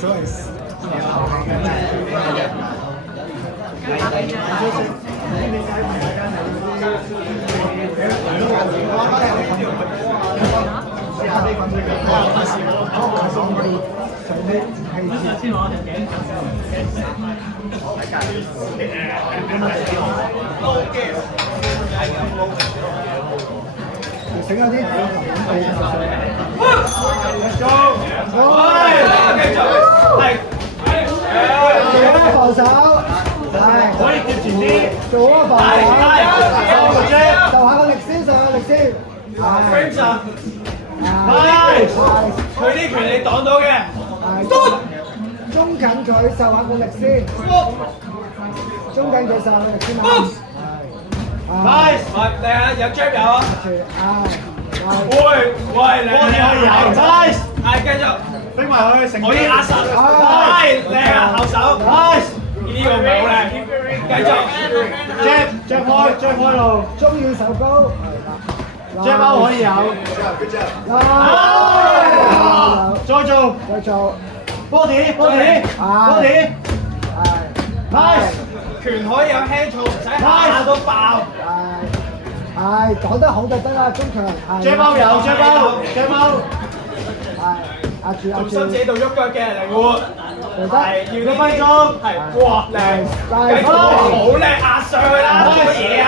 所謂醒下啲，防守，係可以接前啲，做啊防守，就下個力先，上個力先，係，佢啲權利擋到嘅，中近佢受下個力先，中近佢受下個力先嘛。Nice， 嚟啊！有 jab 有啊！喂，你可以有 ，nice， 係繼續，逼埋去成我啲壓實，係靚啊！後手 ，nice， 呢個唔係好靚，繼續 jab 開路，中要手高，jab 包可以有，再做，body，nice。拳可以有輕重，唔使下到爆。係講得好就得啦，中場係。J 包有，J 包，係壓住，重心自己度喐腳嘅靈活，係要1分鐘，係哇靚，繼續好靚壓上去啦，做乜嘢啊？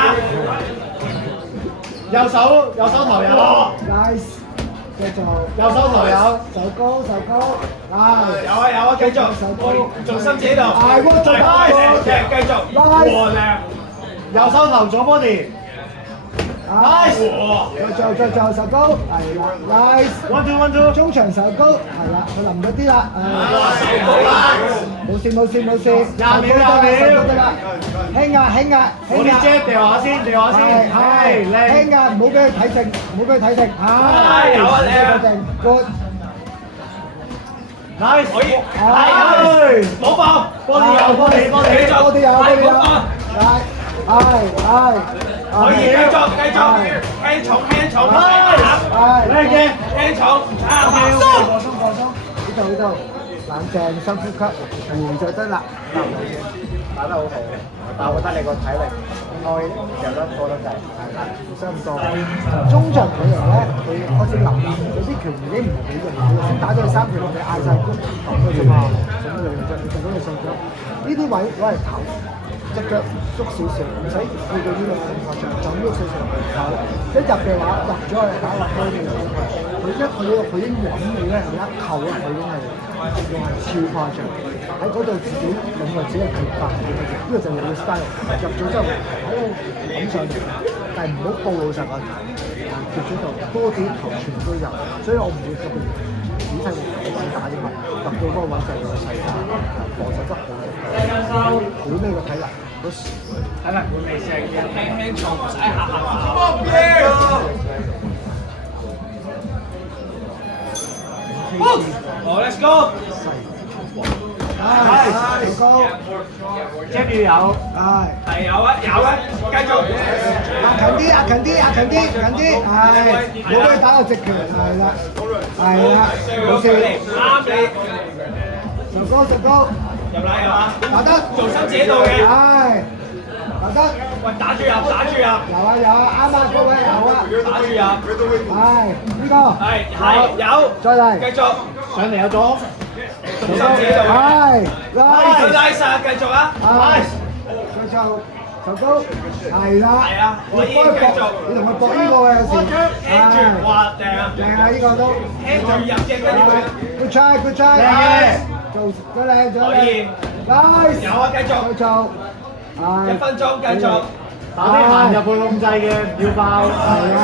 右手頭有 ，nice， 繼續，右手頭有，手高，有啊，繼續，重心自己度，係喎，做繼續，哇靚，右手頭左 body。Nice， 再做手高，係啦 ，nice， 1 2中場手高，係啦，佢淋咗啲啦，冇事，廿秒，得啦，輕壓，我啲 jab 掉下先，係靚，輕壓，唔好俾佢睇定，係，有啊靚，good， nice， 可以，冇放，波啲有，可以繼續，輕重，輕重，係，靚嘅，輕重，放鬆，呢度，冷靜，深呼吸，完就得啦。打得好好，但我覺得你個體力應該有得多得滯，唔使咁多。中場佢嚟咧，佢開始流啦，有啲拳已經唔係幾用，先打咗佢3拳，你嗌晒功咁嘅啫嘛，做乜嘢啫？你做乜嘢信咗？呢啲位攞嚟投。隻腳縮少少，唔使去到呢個情況上，就喐少少頭。一入嘅話，入咗去打落去呢個佢已經揾你咧，係一扣咧，佢已經係超誇張。喺嗰度自己領略自己嘅拳法，呢個就係你嘅 style。入咗之後喺度揞上嚟，但係唔好暴露晒個頭，貼咗度多啲頭全都有，所以我唔會特別仔細地打啲物，入到嗰個位就係個細打，防守得好。好咩個體能，睇能管理性，輕重，唔使下。好 ，Let's go。手高 jab 要有，係有啊，繼續。近啲，係，冇俾佢打個直拳，係啦，冇事，啱你。手高。入嚟啊！打得，做心自己度嘅。係，打得。喂，打住入。有啊，啱啊，各位有啊。打住入。係，呢個。係有。再嚟。繼續。上嚟有咗，做心自己度嘅。係，nice 啊，繼續啊。nice。再做手高，係啦。係啊，可以繼續。你同佢搏呢個嘅有時。聽住，哇，正啊！靚啊，呢個都。聽住入嘅跟住佢。Good try。做咗靚，nice， 有啊，繼續，1分鐘繼續，打啲行入去控制嘅秒爆，係啊，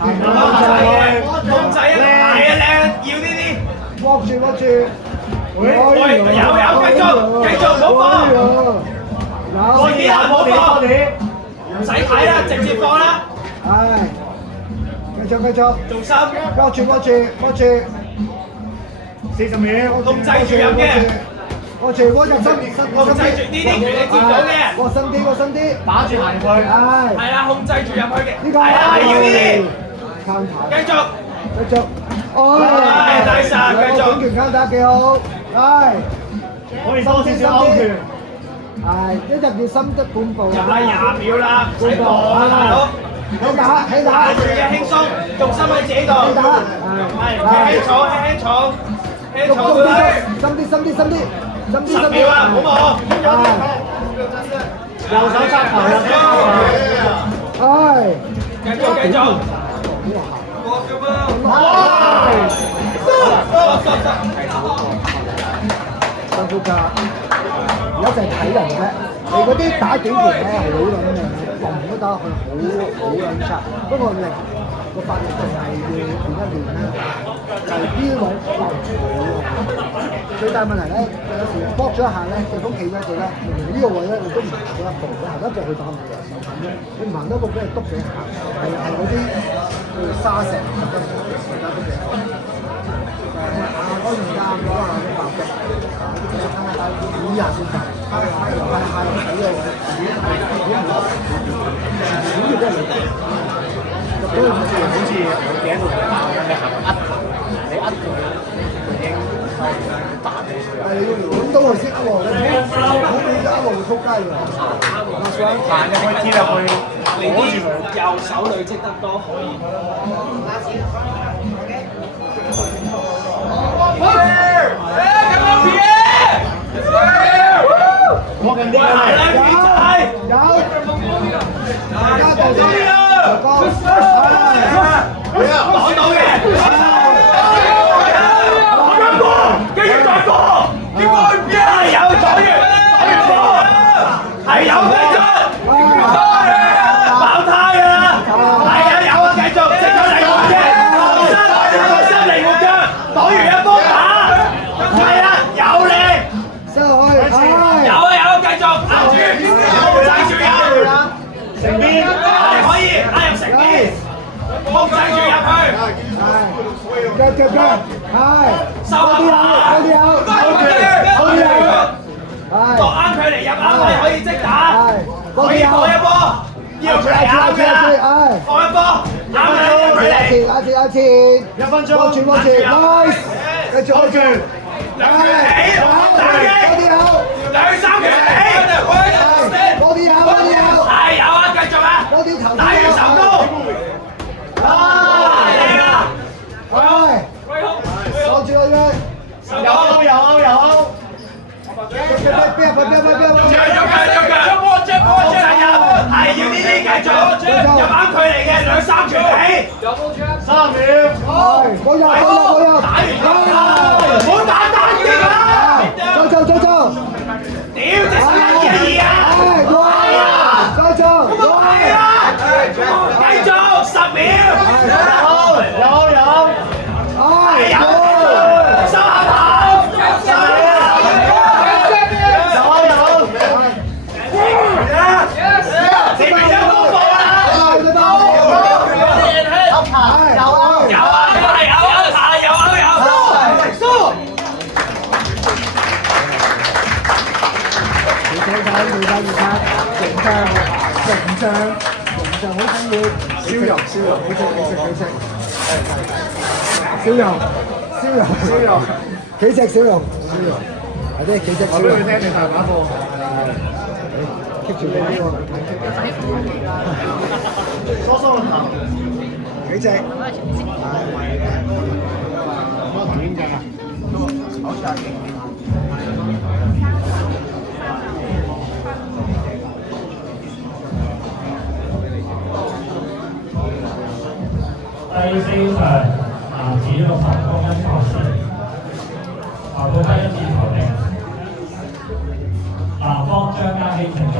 控制啊，係啊，靚，要呢啲，握住，有，繼續，唔好放，自己行唔好放，唔使睇啦，直接放啦，係，繼續，做心，握住。40秒，控制住入嘅，握住入心，控制住呢啲拳你接到嘅，握身啲，打住行去，係啦，控制住入去嘅，呢個係啦，要呢啲，繼續，大神繼續。拳交打幾好，係。可以多少少勾拳。係一入要深得半步。入啦20秒啦，唔使搏啊大佬。起打起打。做嘢輕鬆，重心喺自己度。起打。係輕重輕重輕重佢。深啲深啲深啲深啲。 10秒啊，唔好望。右手插頭，右手插頭。係。繼續繼續。辛苦㗎，而家就係睇人啫。你嗰啲打短拳咧係好撚靚嘅，防都打落去好撚差。不過力個發力仲係要練一練啦。就係呢位防好最大問題咧，有時搏咗一下咧，對方企喺度咧，呢個位咧你都唔行到一步，你行得著去打唔到手感啫。你唔行得一步俾人篤你行，係嗰啲叫沙石特登大家都幾好。嗰件衫嗰個啲白嘅，五廿先發，係睇到五月都係你，入到好似我頸度你行你佢已經彈你。係你要揾到佢先喎，你一路會撲街㗎。想彈入去貼入去，你啲右手累積得多可以。我近啲攞到嘅，跟住再過，點解唔知係有左越波，係有繼續，爆胎啊！係啊有啊，繼續即刻嚟過嘅，後身嚟過嘅，擋完一波打，係啊有力，有啊繼續壓住，揸住啊！成邊可以拉入成邊。 控制住入去，腳，係，收下嗰啲有，落啱距離入啱位可以即打，可以放一波，要距離啱嘅啦，放一波，啱嘅距離，壓前，1分鐘，握住 ，nice， 繼續握住，兩拳起，打擊，兩三拳起，嗰啲有，係有啊，繼續啊，打完手高。 守住佢嘅，有勾，邊係要呢啲繼續，入啱距離嘅兩三拳起，3秒，冇有，打完唔好打單嘅啦，走，屌隻手嘅啊！再做，繼續10秒，有，收下頭，前面有功夫啦，有形象好緊要，笑容，幾隻，幾隻笑容，係啲幾隻笑容。俾佢聽你大把課。棘住你呢個，梳個頭，幾隻？我頭影正啊！第4場男子60公斤賽事，裁判一致裁定，南方張家熙勝出。